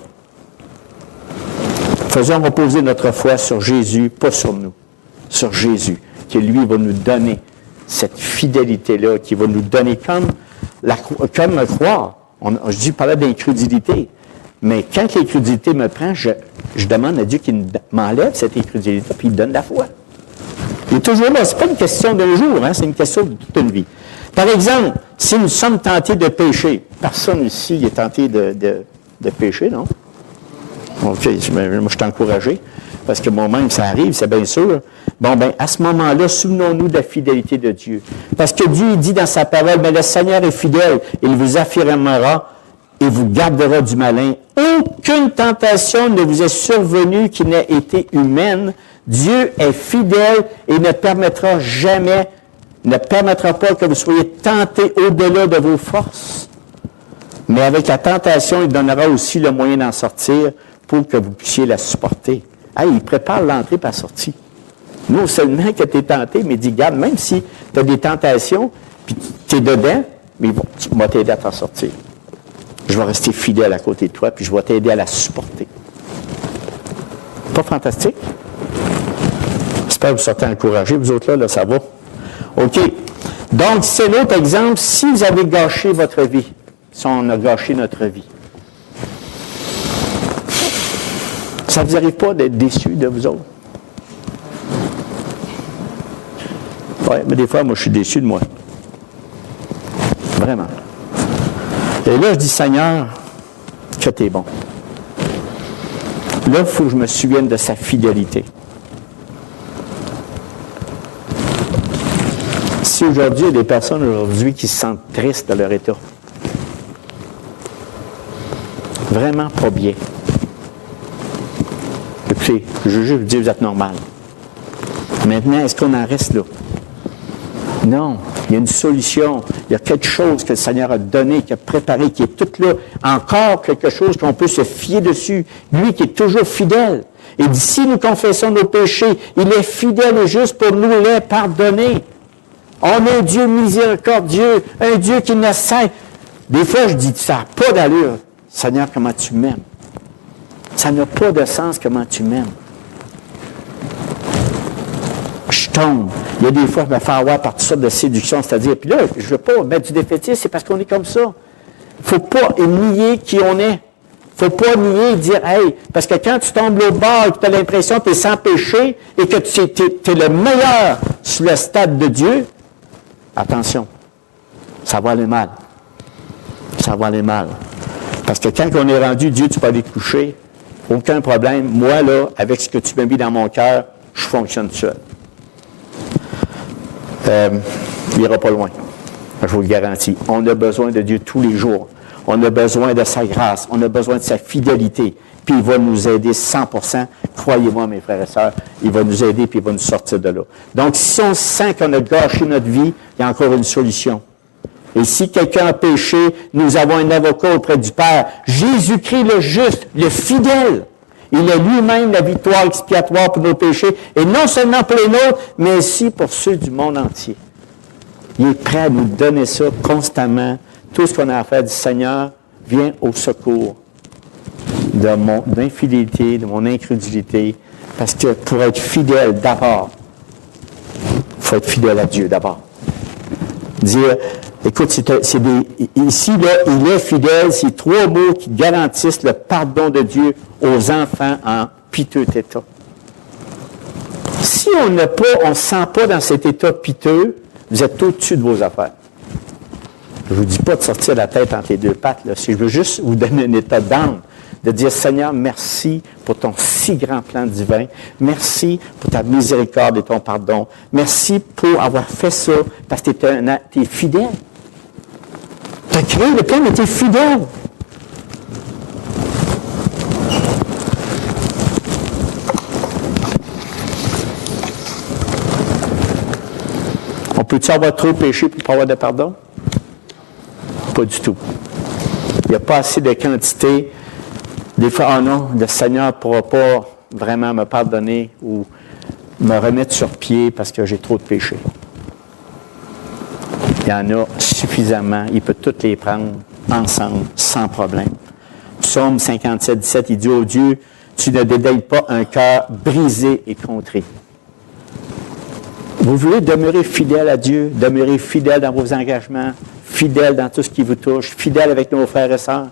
Faisons reposer notre foi sur Jésus, pas sur nous. Sur Jésus, qui lui va nous donner cette fidélité-là, qui va nous donner comme croire. Je parlais d'incrédulité. Mais quand l'incrédulité me prend, je demande à Dieu qu'il m'enlève cette incrédulité, puis il donne la foi. Il est toujours là. Ce n'est pas une question d'un jour, hein, c'est une question de toute une vie. Par exemple, si nous sommes tentés de pécher, personne ici est tenté de pécher, non? OK, moi je suis encouragé, parce que moi-même, ça arrive, c'est bien sûr. Bon, bien, à ce moment-là, souvenons-nous de la fidélité de Dieu. Parce que Dieu dit dans sa parole, mais le Seigneur est fidèle, il vous affirmera et vous gardera du malin. Aucune tentation ne vous est survenue qui n'ait été humaine. Dieu est fidèle et ne permettra pas que vous soyez tentés au-delà de vos forces. Mais avec la tentation, il donnera aussi le moyen d'en sortir pour que vous puissiez la supporter. Hey, il prépare l'entrée et la sortie. Non seulement que tu es tenté, mais il dit, garde, même si tu as des tentations, puis tu es dedans, mais tu vas t'aider à t'en sortir. Je vais rester fidèle à côté de toi, puis je vais t'aider à la supporter. Pas fantastique? J'espère que vous sortez encouragés. Vous autres là, ça va? OK. Donc, c'est l'autre exemple. Si vous avez gâché votre vie, si on a gâché notre vie, ça ne vous arrive pas d'être déçu de vous autres? Oui, mais des fois, moi, je suis déçu de moi. Vraiment. Et là, je dis, Seigneur, que tu es bon. Là, il faut que je me souvienne de sa fidélité. Si aujourd'hui, il y a des personnes aujourd'hui qui se sentent tristes de leur état, vraiment pas bien. Écoutez, je veux juste vous dire, vous êtes normal. Maintenant, est-ce qu'on en reste là? Non, il y a une solution. Il y a quelque chose que le Seigneur a donné, qui a préparé, qui est tout là. Encore quelque chose qu'on peut se fier dessus. Lui qui est toujours fidèle. Et dit, si nous confessons nos péchés, il est fidèle et juste pour nous les pardonner. On a un Dieu miséricordieux, un Dieu qui ne sait. Des fois, je dis, ça n'a pas d'allure. Seigneur, comment tu m'aimes? Ça n'a pas de sens comment tu m'aimes. Je tombe. Il y a des fois, je me fais avoir par toutes sortes de séductions, c'est-à-dire, puis là, je ne veux pas mettre du défaitisme, c'est parce qu'on est comme ça. Il ne faut pas nier qui on est. Il ne faut pas nier et dire, hey, parce que quand tu tombes au bord et que tu as l'impression que tu es sans péché et que tu es le meilleur sur le stade de Dieu, attention, ça va aller mal. Ça va aller mal. Parce que quand on est rendu, Dieu, tu peux aller te coucher, aucun problème. Moi, là, avec ce que tu m'as mis dans mon cœur, je fonctionne seul. Il n'ira pas loin. Je vous le garantis. On a besoin de Dieu tous les jours. On a besoin de sa grâce. On a besoin de sa fidélité. Puis il va nous aider 100%. Croyez-moi, mes frères et sœurs, il va nous aider puis il va nous sortir de là. Donc, si on sent qu'on a gâché notre vie, il y a encore une solution. Et si quelqu'un a péché, nous avons un avocat auprès du Père. Jésus-Christ le juste, le fidèle. Il a lui-même la victoire expiatoire pour nos péchés, et non seulement pour les nôtres, mais aussi pour ceux du monde entier. Il est prêt à nous donner ça constamment. Tout ce qu'on a à faire du Seigneur vient au secours de mon infidélité, de mon incrédulité, parce que pour être fidèle d'abord, il faut être fidèle à Dieu d'abord. Dire, écoute, ici, là, il est fidèle, c'est 3 mots qui garantissent le pardon de Dieu aux enfants en piteux état. Si on ne sent pas dans cet état piteux, vous êtes au-dessus de vos affaires. Je ne vous dis pas de sortir la tête entre les 2 pattes, là. Si je veux juste vous donner un état d'âme, de dire, Seigneur, merci pour ton si grand plan divin. Merci pour ta miséricorde et ton pardon. Merci pour avoir fait ça, parce que tu es fidèle. Tu as créé le plan, mais tu es fidèle. On peut-tu avoir trop péché pour ne pas avoir de pardon? Pas du tout. Il n'y a pas assez de quantité. Des fois, oh non, le Seigneur ne pourra pas vraiment me pardonner ou me remettre sur pied parce que j'ai trop de péchés. Il y en a suffisamment. Il peut toutes les prendre ensemble, sans problème. Psaume 57, 17, il dit, oh Dieu, tu ne dédaignes pas un cœur brisé et contré. Vous voulez demeurer fidèle à Dieu, demeurer fidèle dans vos engagements, fidèle dans tout ce qui vous touche, fidèle avec nos frères et sœurs.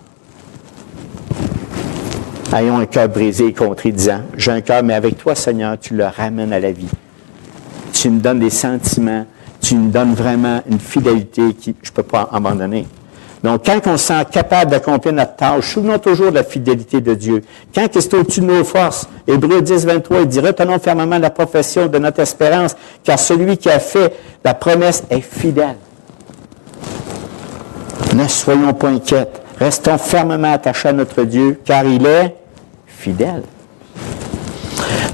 Ayons un cœur brisé et contré, disant, j'ai un cœur, mais avec toi, Seigneur, tu le ramènes à la vie. Tu me donnes des sentiments, tu me donnes vraiment une fidélité que je ne peux pas abandonner. Donc, quand on se sent capable d'accomplir notre tâche, souvenons toujours de la fidélité de Dieu. Quand c'est au-dessus de nos forces, Hébreux 10, 23, il dit, retenons fermement la profession de notre espérance, car celui qui a fait la promesse est fidèle. Ne soyons pas inquiets. Restons fermement attachés à notre Dieu, car il est fidèle.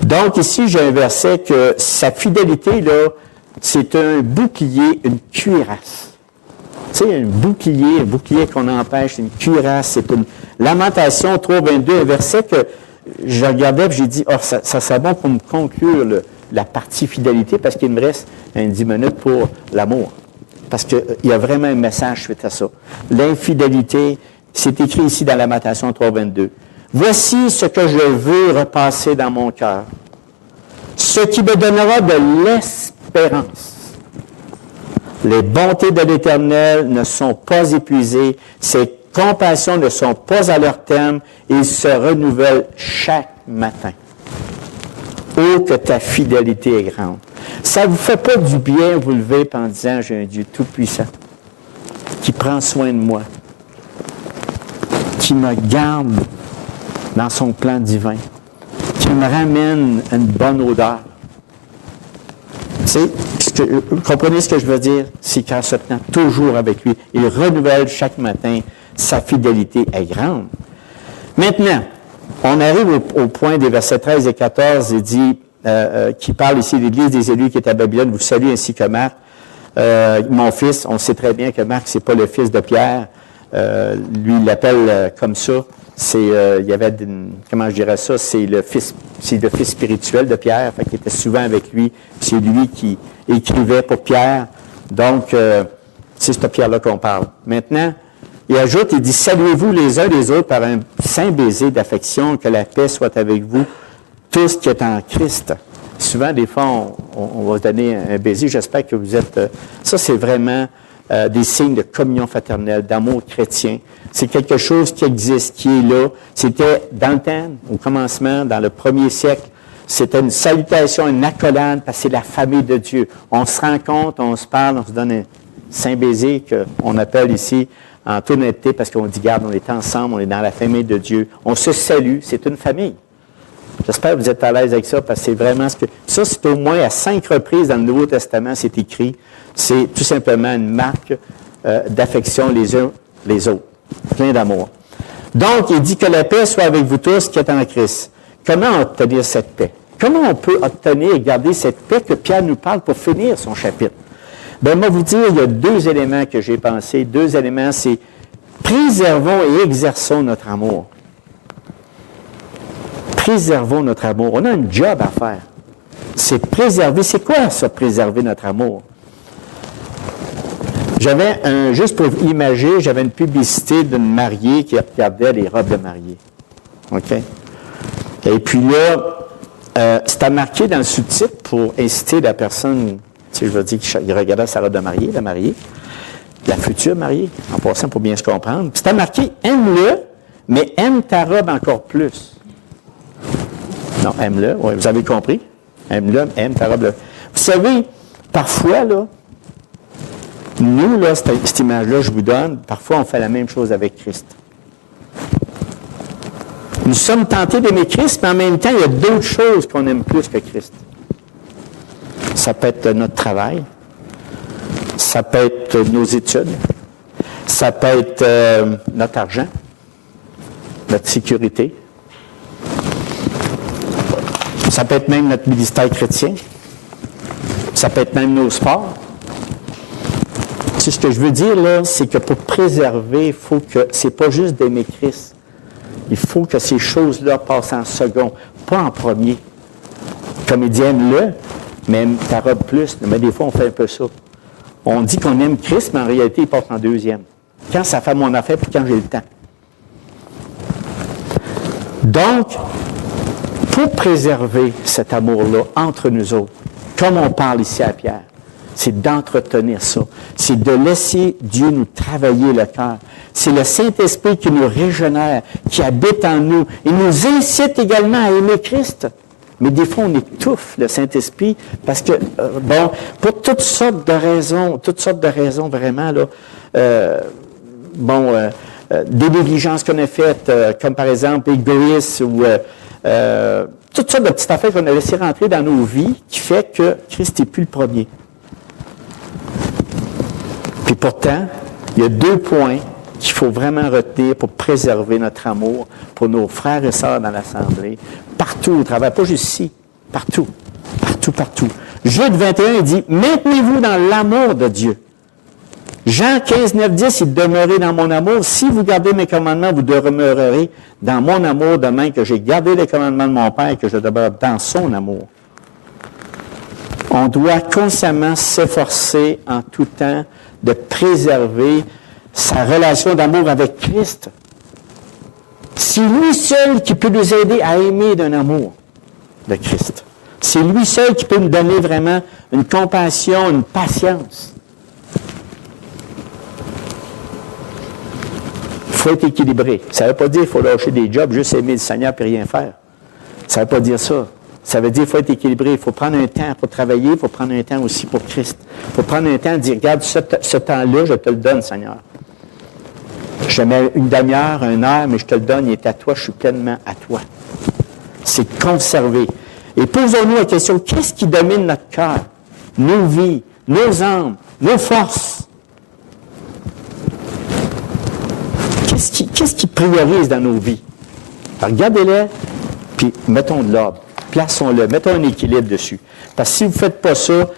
Donc, ici, j'ai un verset que sa fidélité, là, c'est un bouclier, une cuirasse. Tu sais, un bouclier qu'on empêche, une cuirasse, c'est une Lamentation 3, 22, un verset que je regardais et j'ai dit, oh, ça serait bon pour me conclure la partie fidélité parce qu'il me reste 10 minutes pour l'amour. Parce qu'il y a vraiment un message suite à ça. L'infidélité, c'est écrit ici dans Lamentation 3, 22. Voici ce que je veux repasser dans mon cœur, ce qui me donnera de l'espérance. Les bontés de l'Éternel ne sont pas épuisées, ses compassions ne sont pas à leur terme, ils se renouvellent chaque matin. Oh, que ta fidélité est grande. Ça ne vous fait pas du bien vous lever en disant, j'ai un Dieu tout-puissant qui prend soin de moi, qui me garde dans son plan divin, qui me ramène une bonne odeur. Vous comprenez ce que je veux dire? C'est qu'en se tenant toujours avec lui, il renouvelle chaque matin, sa fidélité est grande. Maintenant, on arrive au point des versets 13 et 14, il dit, qui parle ici de l'Église des élus qui est à Babylone, vous saluez ainsi que Marc, mon fils, on sait très bien que Marc, c'est pas le fils de Pierre, lui, il l'appelle comme ça, il y avait, comment je dirais ça, c'est le fils spirituel de Pierre, fait qu'il était souvent avec lui, c'est lui qui écrivait pour Pierre, donc c'est ce Pierre-là qu'on parle. Maintenant, il ajoute, il dit, saluez-vous les uns les autres par un saint baiser d'affection, que la paix soit avec vous, tous qui êtes en Christ. Souvent, des fois, on va se donner un baiser, j'espère que vous êtes, ça c'est vraiment des signes de communion fraternelle, d'amour chrétien. C'est quelque chose qui existe, qui est là. C'était dans le temps, au commencement, dans le 1er siècle, c'était une salutation, une accolade, parce que c'est la famille de Dieu. On se rencontre, on se parle, on se donne un saint baiser qu'on appelle ici en toute honnêteté, parce qu'on dit, garde, on est ensemble, on est dans la famille de Dieu. On se salue, c'est une famille. J'espère que vous êtes à l'aise avec ça, parce que c'est vraiment ce que... Ça, c'est au moins à 5 reprises dans le Nouveau Testament, c'est écrit. C'est tout simplement une marque d'affection les uns les autres. Plein d'amour. Donc, il dit que la paix soit avec vous tous qui êtes en Christ. Comment obtenir cette paix? Comment on peut obtenir et garder cette paix que Pierre nous parle pour finir son chapitre? Bien, moi, vous dire, il y a 2 éléments que j'ai pensés. 2 éléments, c'est préservons et exerçons notre amour. Préservons notre amour. On a un job à faire. C'est préserver. C'est quoi ça, préserver notre amour? J'avais juste pour imager, j'avais une publicité d'une mariée qui regardait les robes de mariée. OK? Et puis là, c'était marqué dans le sous-titre pour inciter la personne, tu sais, je veux dire, qu'il regardait sa robe de mariée, la future mariée, en passant pour bien se comprendre. Puis c'était marqué « Aime-le, mais aime ta robe encore plus. » Non, aime-le, oui, vous avez compris. Aime-le, aime ta robe. Vous savez, parfois, là, nous, là, cette image-là, je vous donne, parfois on fait la même chose avec Christ. Nous sommes tentés d'aimer Christ, mais en même temps, il y a d'autres choses qu'on aime plus que Christ. Ça peut être notre travail, ça peut être nos études, ça peut être notre argent, notre sécurité, ça peut être même notre ministère chrétien, ça peut être même nos sports. Ce que je veux dire, là, c'est que pour préserver, il faut que, c'est pas juste d'aimer Christ. Il faut que ces choses-là passent en second, pas en premier. Comme il dit, aime-le, mais aime ta robe plus. Mais des fois, on fait un peu ça. On dit qu'on aime Christ, mais en réalité, il passe en deuxième. Quand ça fait mon affaire, puis quand j'ai le temps. Donc, pour préserver cet amour-là entre nous autres, comme on parle ici à Pierre, c'est d'entretenir ça. C'est de laisser Dieu nous travailler le cœur. C'est le Saint-Esprit qui nous régénère, qui habite en nous. Il nous incite également à aimer Christ. Mais des fois, on étouffe le Saint-Esprit parce que, pour toutes sortes de raisons vraiment, là, des négligences qu'on a faites, comme par exemple égoïsme ou toutes sortes de petites affaires qu'on a laissées rentrer dans nos vies qui fait que Christ n'est plus le premier. Puis pourtant, il y a 2 points qu'il faut vraiment retenir pour préserver notre amour pour nos frères et sœurs dans l'Assemblée, partout au travail, pas juste ici, partout. Jude 21, il dit « Maintenez-vous dans l'amour de Dieu. » Jean 15, 9, 10, « Il demeurez dans mon amour. Si vous gardez mes commandements, vous demeurerez dans mon amour, de même que j'ai gardé les commandements de mon Père et que je demeure dans son amour. » On doit constamment s'efforcer en tout temps de préserver sa relation d'amour avec Christ. C'est lui seul qui peut nous aider à aimer d'un amour de Christ. C'est lui seul qui peut nous donner vraiment une compassion, une patience. Il faut être équilibré. Ça ne veut pas dire qu'il faut lâcher des jobs, juste aimer le Seigneur et rien faire. Ça ne veut pas dire ça. Ça veut dire qu'il faut être équilibré. Il faut prendre un temps pour travailler, il faut prendre un temps aussi pour Christ. Il faut prendre un temps et dire, regarde, ce temps-là, je te le donne, Seigneur. Je mets une demi-heure, 1 heure, mais je te le donne, il est à toi, je suis pleinement à toi. C'est conservé. Et posons-nous la question, qu'est-ce qui domine notre cœur, nos vies, nos âmes, nos forces? Qu'est-ce qui priorise dans nos vies? Alors, regardez-les, puis mettons de l'ordre. Plaçons-le, mettons un équilibre dessus. Parce que si vous ne faites pas ça,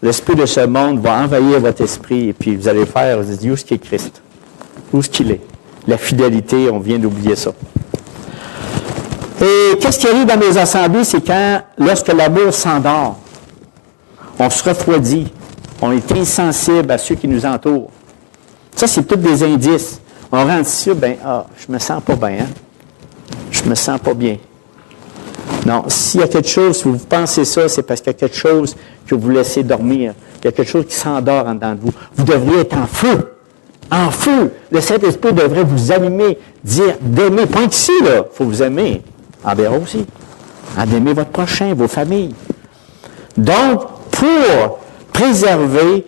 l'esprit de ce monde va envahir votre esprit et puis vous allez faire, vous allez dire, où est-ce qu'il est Christ? Où est-ce qu'il est? La fidélité, on vient d'oublier ça. Et qu'est-ce qui arrive dans nos assemblées? C'est lorsque l'amour s'endort, on se refroidit, on est insensible à ceux qui nous entourent. Ça, c'est tous des indices. On rentre ici, je me sens pas bien, hein? Je me sens pas bien. Non, s'il y a quelque chose, si vous pensez ça, c'est parce qu'il y a quelque chose que vous laissez dormir. Il y a quelque chose qui s'endort en dedans de vous. Vous devriez être en feu. En feu. Le Saint-Esprit devrait vous allumer, dire d'aimer. Pas qu'ici, là. Il faut vous aimer. Envers aussi. D'aimer votre prochain, vos familles. Donc, pour préserver,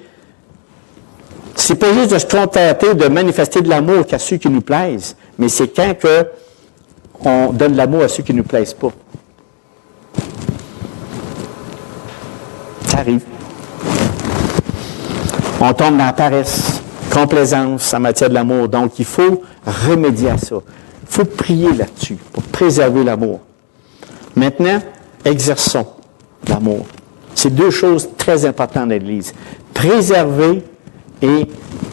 c'est pas juste de se contenter de manifester de l'amour qu'à ceux qui nous plaisent, mais c'est quand que on donne l'amour à ceux qui ne nous plaisent pas. Ça arrive. On tombe dans la paresse, complaisance en matière de l'amour. Donc, il faut remédier à ça. Il faut prier là-dessus pour préserver l'amour. Maintenant, exerçons l'amour. C'est deux choses très importantes dans l'Église. Préserver et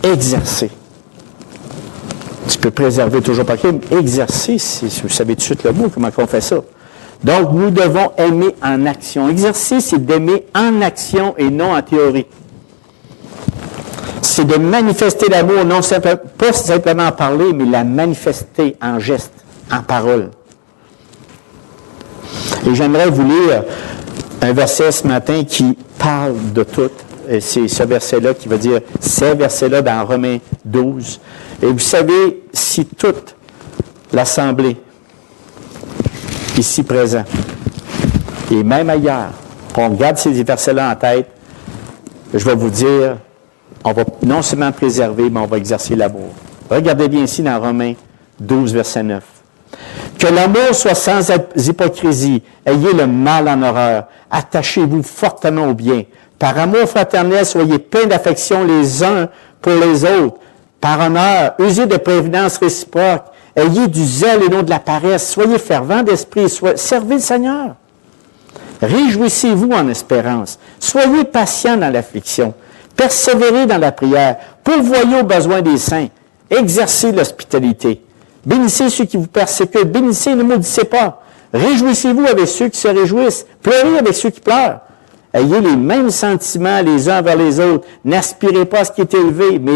exercer. Tu peux préserver toujours par crime. Exercer, vous savez tout de suite le mot, comment on fait ça. Donc, nous devons aimer en action. Exercer, c'est d'aimer en action et non en théorie. C'est de manifester l'amour, non pas simplement en parler, mais la manifester en geste, en parole. Et j'aimerais vous lire un verset ce matin qui parle de tout. Et c'est ce verset-là qui veut dire, ces versets-là dans Romains 12. Et vous savez, si toute l'Assemblée, ici présent, et même ailleurs, on garde ces versets-là en tête, je vais vous dire, on va non seulement préserver, mais on va exercer l'amour. Regardez bien ici dans Romains 12, verset 9. Que l'amour soit sans hypocrisie, ayez le mal en horreur, attachez-vous fortement au bien. Par amour fraternel, soyez pleins d'affection les uns pour les autres. Par honneur, usez de prévenance réciproque, ayez du zèle et non de la paresse, soyez fervents d'esprit, servez le Seigneur. Réjouissez-vous en espérance, soyez patients dans l'affliction, persévérez dans la prière, pourvoyez aux besoins des saints, exercez l'hospitalité. Bénissez ceux qui vous persécutent, bénissez, ne maudissez pas. Réjouissez-vous avec ceux qui se réjouissent, pleurez avec ceux qui pleurent. Ayez les mêmes sentiments les uns vers les autres. N'aspirez pas à ce qui est élevé, mais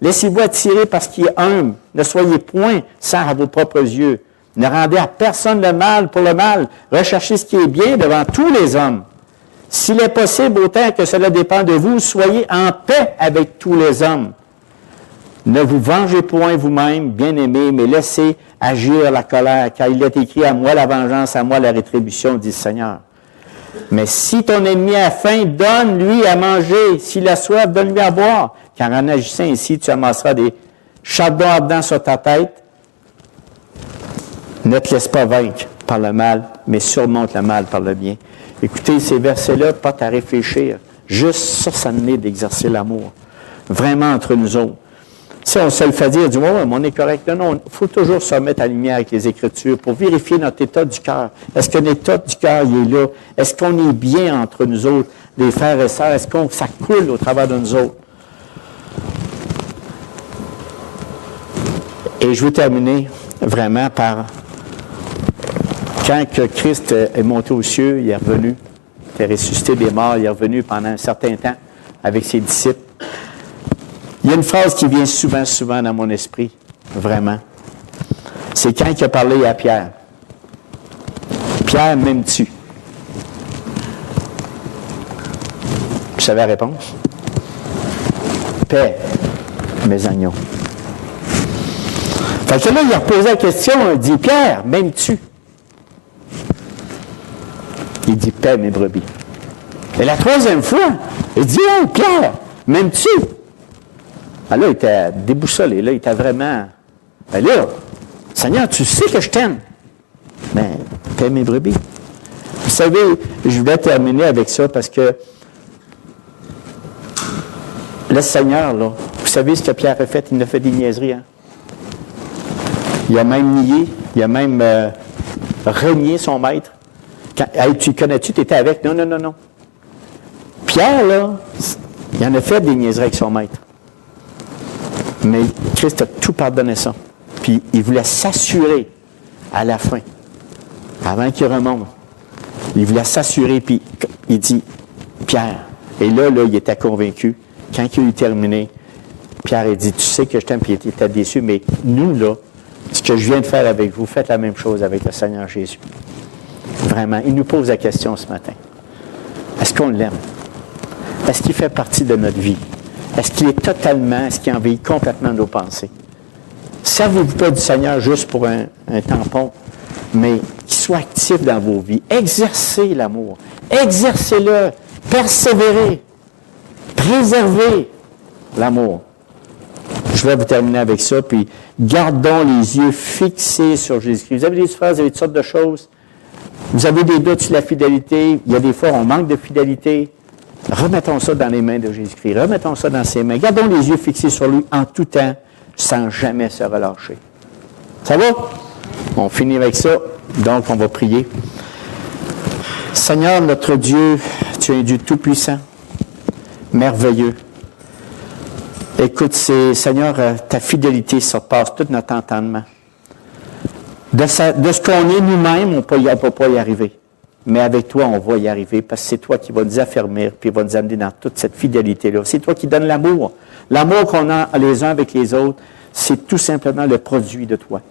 laissez-vous attirer par ce qui est humble. Ne soyez point sans à vos propres yeux. Ne rendez à personne le mal pour le mal. Recherchez ce qui est bien devant tous les hommes. S'il est possible, autant que cela dépend de vous, soyez en paix avec tous les hommes. Ne vous vengez point vous-même, bien-aimés, mais laissez agir la colère, car il est écrit « À moi la vengeance, à moi la rétribution », dit le Seigneur. Mais si ton ennemi a faim, donne-lui à manger. S'il a soif, donne-lui à boire. Car en agissant ainsi, tu amasseras des charbons ardents sur ta tête. Ne te laisse pas vaincre par le mal, mais surmonte le mal par le bien. Écoutez, ces versets-là, pas à réfléchir. Juste ça venait d'exercer l'amour. Vraiment entre nous autres. Si on se le fait dire, on est correct. Non, il faut toujours se mettre en lumière avec les Écritures pour vérifier notre état du cœur. Est-ce que l'état du cœur est là? Est-ce qu'on est bien entre nous autres, les frères et sœurs? Est-ce que ça coule au travers de nous autres? Et je veux terminer vraiment par quand que Christ est monté aux cieux, il est revenu, il est ressuscité des morts, il est revenu pendant un certain temps avec ses disciples. Il y a une phrase qui vient souvent dans mon esprit, vraiment. C'est quand il a parlé à Pierre. Pierre, m'aimes-tu? Vous savez la réponse? Paix, mes agneaux. Fait que là, il a reposé la question, il dit, Pierre, m'aimes-tu? Il dit, paix, mes brebis. Et la troisième fois, il dit, oh, Pierre, m'aimes-tu? Ah là, il était déboussolé, là, il était vraiment... Ben là, Seigneur, tu sais que je t'aime. Mais, paix mes brebis. Vous savez, je vais terminer avec ça parce que le Seigneur, là, vous savez ce que Pierre a fait? Il a fait des niaiseries, hein? Il a même nié, il a même renié son maître. Quand, hey, tu connais-tu, tu étais avec? Non. Pierre, là, il en a fait des niaiseries avec son maître. Mais Christ a tout pardonné ça. Puis il voulait s'assurer à la fin, avant qu'il remonte. Il voulait s'assurer, puis il dit, Pierre. Et là, il était convaincu. Quand il a eu terminé, Pierre a dit, tu sais que je t'aime, puis il était déçu, mais nous, là, ce que je viens de faire avec vous, faites la même chose avec le Seigneur Jésus. Vraiment, il nous pose la question ce matin. Est-ce qu'on l'aime? Est-ce qu'il fait partie de notre vie? Est-ce qu'il envahit complètement nos pensées? Servez-vous pas du Seigneur juste pour un tampon, mais qu'il soit actif dans vos vies. Exercez l'amour. Exercez-le. Persévérez. Préservez l'amour. Je vais vous terminer avec ça, puis gardons les yeux fixés sur Jésus-Christ. Vous avez des souffrances, vous avez toutes sortes de choses. Vous avez des doutes sur la fidélité. Il y a des fois, on manque de fidélité. Remettons ça dans les mains de Jésus-Christ. Remettons ça dans ses mains. Gardons les yeux fixés sur lui en tout temps, sans jamais se relâcher. Ça va? On finit avec ça. Donc, on va prier. Seigneur, notre Dieu, tu es un Dieu tout-puissant, merveilleux. Écoute, Seigneur, ta fidélité surpasse tout notre entendement. De ce qu'on est nous-mêmes, on ne peut pas y arriver. Mais avec toi, on va y arriver parce que c'est toi qui vas nous affermir puis va nous amener dans toute cette fidélité-là. C'est toi qui donnes l'amour. L'amour qu'on a les uns avec les autres, c'est tout simplement le produit de toi.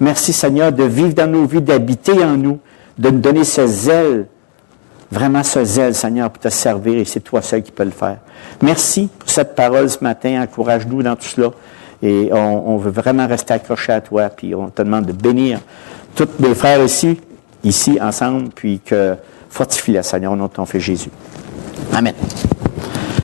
Merci, Seigneur, de vivre dans nos vies, d'habiter en nous, de nous donner ce zèle, vraiment ce zèle, Seigneur, pour te servir et c'est toi seul qui peux le faire. Merci pour cette parole ce matin. Encourage-nous dans tout cela. Et on veut vraiment rester accroché à toi. Puis on te demande de bénir tous mes frères ici ensemble, puis que fortifie-les, Seigneur, au nom de ton Fils Jésus. Amen.